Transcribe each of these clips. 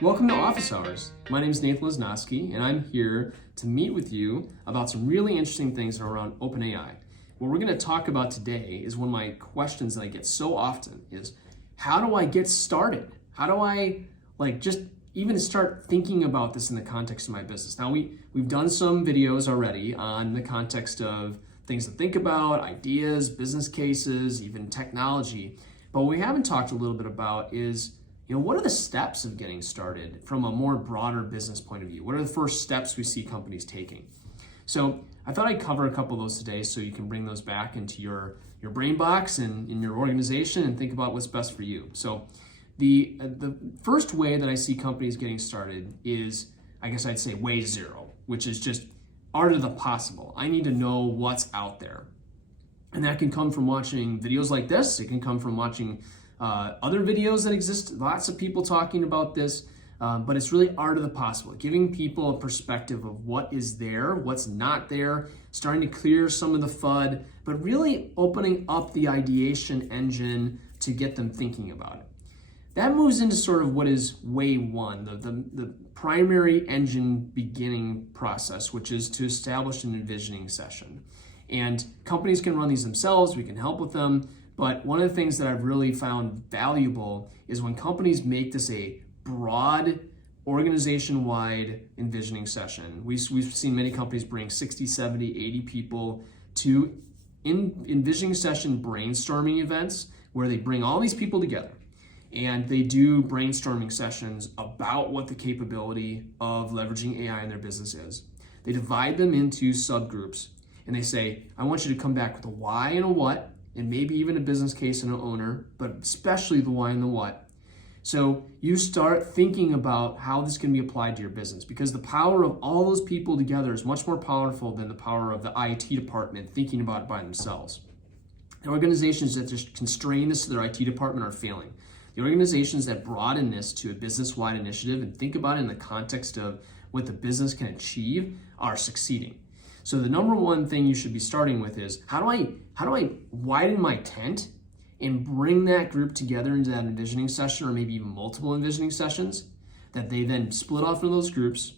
Welcome to Office Hours. My name is Nathan Lesnowski, and I'm here to meet with you about some really interesting things around OpenAI. What we're going to talk about today is one of my questions that I get so often is, how do I get started? How do I just even start thinking about this in the context of my business? Now, we've done some videos already on the context of things to think about, ideas, business cases, even technology. But what we haven't talked a little bit about is, what are the steps of getting started from a more broader business point of view? What are the first steps we see companies taking? So I thought I'd cover a couple of those today so you can bring those back into your brain box and in your organization and think about what's best for you. So the first way that I see companies getting started is, I guess I'd say, way zero, which is just art of the possible. I need to know what's out there. And that can come from watching videos like this. It can come from watching other videos that exist, lots of people talking about this, but it's really art of the possible, giving people a perspective of what is there, what's not there, starting to clear some of the FUD, but really opening up the ideation engine to get them thinking about it. That moves into sort of what is way one, the primary engine beginning process, which is to establish an envisioning session. And companies can run these themselves, we can help with them. But one of the things that I've really found valuable is when companies make this a broad, organization-wide envisioning session. We've seen many companies bring 60, 70, 80 people to envisioning session brainstorming events where they bring all these people together and they do brainstorming sessions about what the capability of leveraging AI in their business is. They divide them into subgroups and they say, I want you to come back with a why and a what, and maybe even a business case and an owner, but especially the why and the what. So you start thinking about how this can be applied to your business, because the power of all those people together is much more powerful than the power of the IT department thinking about it by themselves. The organizations that just constrain this to their IT department are failing. The organizations that broaden this to a business-wide initiative and think about it in the context of what the business can achieve are succeeding. So the number one thing you should be starting with is, how do I widen my tent and bring that group together into that envisioning session, or maybe even multiple envisioning sessions, that they then split off into those groups,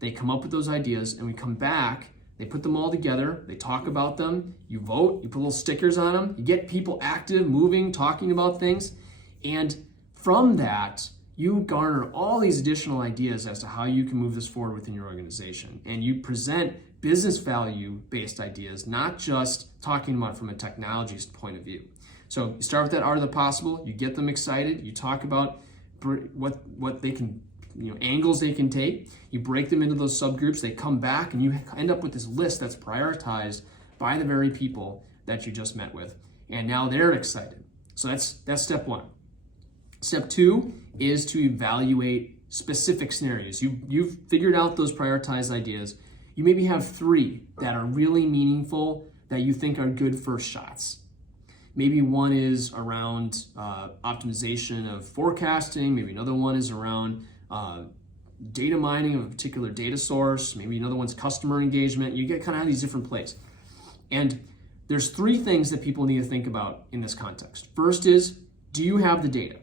they come up with those ideas, and we come back, they put them all together, they talk about them, you vote, you put little stickers on them, you get people active, moving, talking about things, and from that, you garner all these additional ideas as to how you can move this forward within your organization. And you present business value-based ideas, not just talking about from a technology point of view. So you start with that art of the possible, you get them excited, you talk about what they can, angles they can take, you break them into those subgroups, they come back, and you end up with this list that's prioritized by the very people that you just met with. And now they're excited. So that's step one. Step two is to evaluate specific scenarios. You've figured out those prioritized ideas. You maybe have three that are really meaningful that you think are good first shots. Maybe one is around optimization of forecasting. Maybe another one is around data mining of a particular data source. Maybe another one's customer engagement. You get kind of these different plays. And there's three things that people need to think about in this context. First is, do you have the data?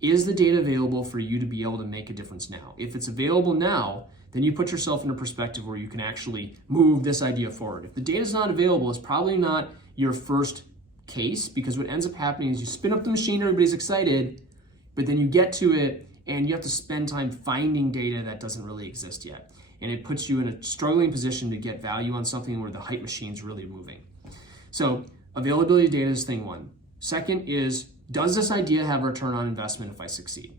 Is the data available for you to be able to make a difference now? If it's available now, then you put yourself in a perspective where you can actually move this idea forward. If the data is not available, it's probably not your first case, because what ends up happening is you spin up the machine, everybody's excited, but then you get to it and you have to spend time finding data that doesn't really exist yet. And it puts you in a struggling position to get value on something where the hype machine's really moving. So availability of data is thing one. Second is, does this idea have a return on investment if I succeed?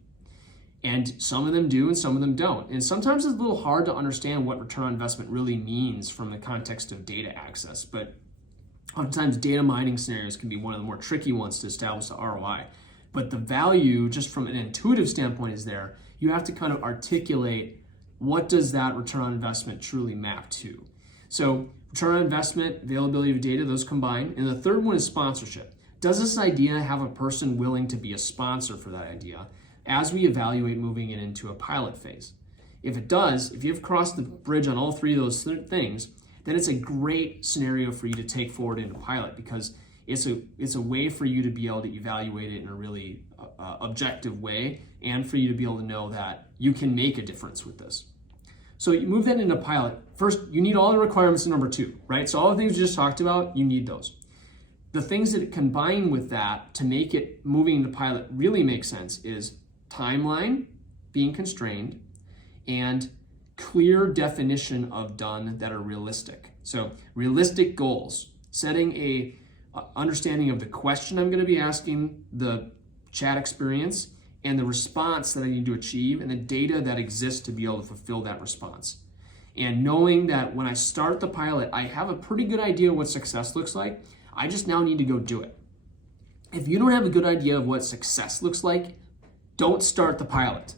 And some of them do and some of them don't. And sometimes it's a little hard to understand what return on investment really means from the context of data access. But oftentimes data mining scenarios can be one of the more tricky ones to establish the ROI. But the value, just from an intuitive standpoint, is there. You have to kind of articulate, what does that return on investment truly map to? So return on investment, availability of data, those combine. And the third one is sponsorship. Does this idea have a person willing to be a sponsor for that idea as we evaluate moving it into a pilot phase? If it does, if you've crossed the bridge on all three of those things, then it's a great scenario for you to take forward into pilot, because it's a way for you to be able to evaluate it in a really objective way, and for you to be able to know that you can make a difference with this. So you move that into pilot. First, you need all the requirements in number 2, right? So all the things we just talked about, you need those. The things that combine with that to make it moving into pilot really make sense is timeline being constrained and clear definition of done that are realistic. So realistic goals, setting a understanding of the question I'm going to be asking the chat experience and the response that I need to achieve and the data that exists to be able to fulfill that response. And knowing that when I start the pilot, I have a pretty good idea what success looks like. I just now need to go do it. If you don't have a good idea of what success looks like, don't start the pilot,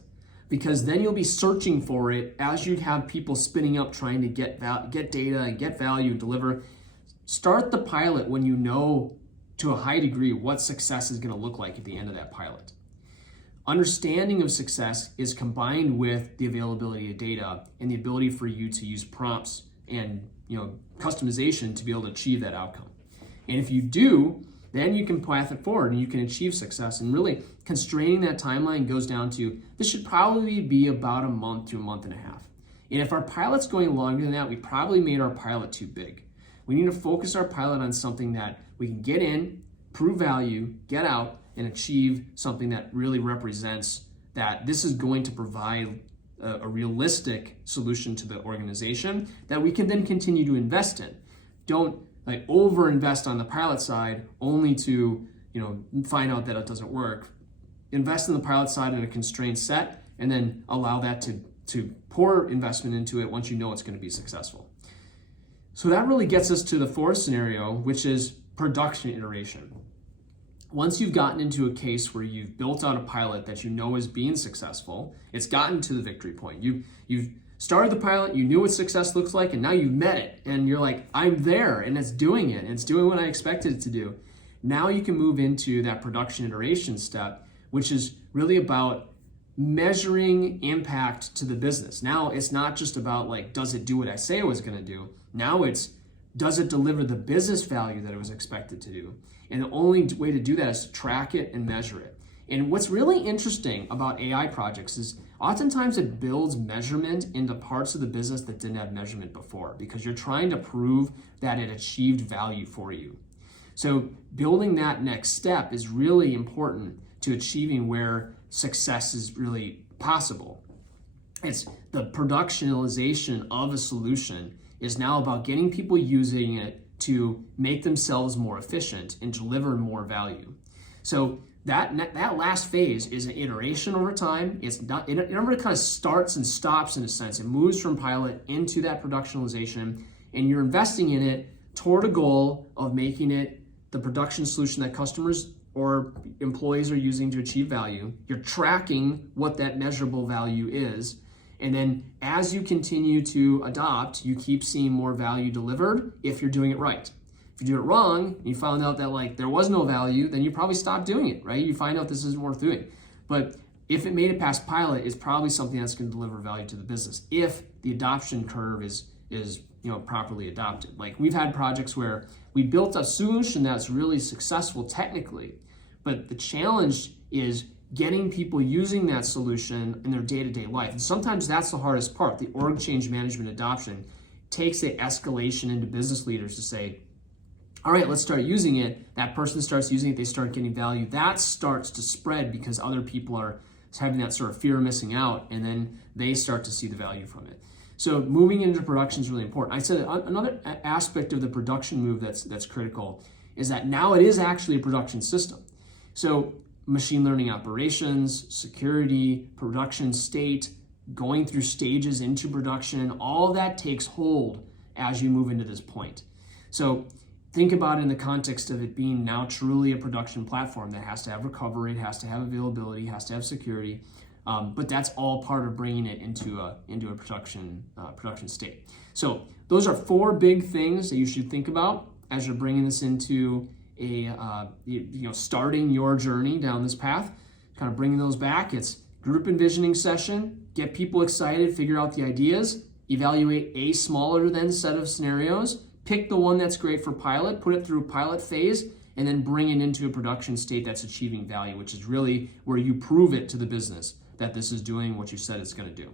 because then you'll be searching for it as you have people spinning up trying to get data and get value and deliver. Start the pilot when you know to a high degree what success is going to look like at the end of that pilot. Understanding of success is combined with the availability of data and the ability for you to use prompts and customization to be able to achieve that outcome. And if you do, then you can path it forward and you can achieve success. And really constraining that timeline goes down to, this should probably be about a month to a month and a half. And if our pilot's going longer than that, we probably made our pilot too big. We need to focus our pilot on something that we can get in, prove value, get out, and achieve something that really represents that this is going to provide a realistic solution to the organization that we can then continue to invest in. Don't over-invest on the pilot side only to find out that it doesn't work. Invest in the pilot side in a constrained set and then allow that to pour investment into it once you know it's going to be successful. So that really gets us to the 4th scenario, which is production iteration. Once you've gotten into a case where you've built out a pilot that you know is being successful, it's gotten to the victory point. You've started the pilot, you knew what success looks like, and now you've met it. And you're like, I'm there, and it's doing it. And it's doing what I expected it to do. Now you can move into that production iteration step, which is really about measuring impact to the business. Now it's not just about does it do what I say it was going to do? Now it's, does it deliver the business value that it was expected to do? And the only way to do that is to track it and measure it. And what's really interesting about AI projects is oftentimes it builds measurement into parts of the business that didn't have measurement before, because you're trying to prove that it achieved value for you. So building that next step is really important to achieving where success is really possible. It's the productionalization of a solution is now about getting people using it to make themselves more efficient and deliver more value. So that last phase is an iteration over time. It never kind of starts and stops in a sense. It moves from pilot into that productionalization, and you're investing in it toward a goal of making it the production solution that customers or employees are using to achieve value. You're tracking what that measurable value is. And then as you continue to adopt, you keep seeing more value delivered if you're doing it right. If you do it wrong, and you found out that there was no value, then you probably stop doing it, right? You find out this isn't worth doing. But if it made it past pilot, it's probably something that's going to deliver value to the business if the adoption curve is properly adopted. We've had projects where we built a solution that's really successful technically, but the challenge is getting people using that solution in their day-to-day life. And sometimes that's the hardest part. The org change management adoption takes the escalation into business leaders to say, all right, let's start using it. That person starts using it, they start getting value. That starts to spread because other people are having that sort of fear of missing out, and then they start to see the value from it. So moving into production is really important. I said another aspect of the production move that's critical is that now it is actually a production system. So machine learning operations, security, production state, going through stages into production, all that takes hold as you move into this point. So think about it in the context of it being now truly a production platform that has to have recovery, it has to have availability, has to have security, but that's all part of bringing it into a production state. So those are 4 big things that you should think about as you're bringing this into starting your journey down this path. Kind of bringing those back. It's group envisioning session, get people excited, figure out the ideas, evaluate a smaller than set of scenarios, pick the one that's great for pilot, put it through pilot phase, and then bring it into a production state that's achieving value, which is really where you prove it to the business that this is doing what you said it's going to do.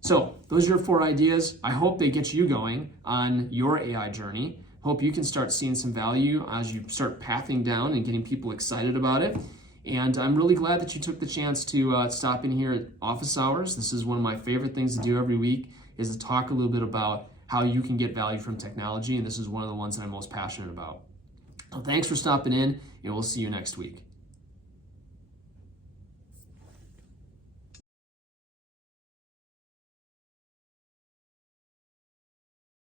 So those are your 4 ideas. I hope they get you going on your AI journey. Hope you can start seeing some value as you start pathing down and getting people excited about it. And I'm really glad that you took the chance to stop in here at office hours. This is one of my favorite things to do every week, is to talk a little bit about how you can get value from technology. And this is one of the ones that I'm most passionate about. So thanks for stopping in, and we'll see you next week.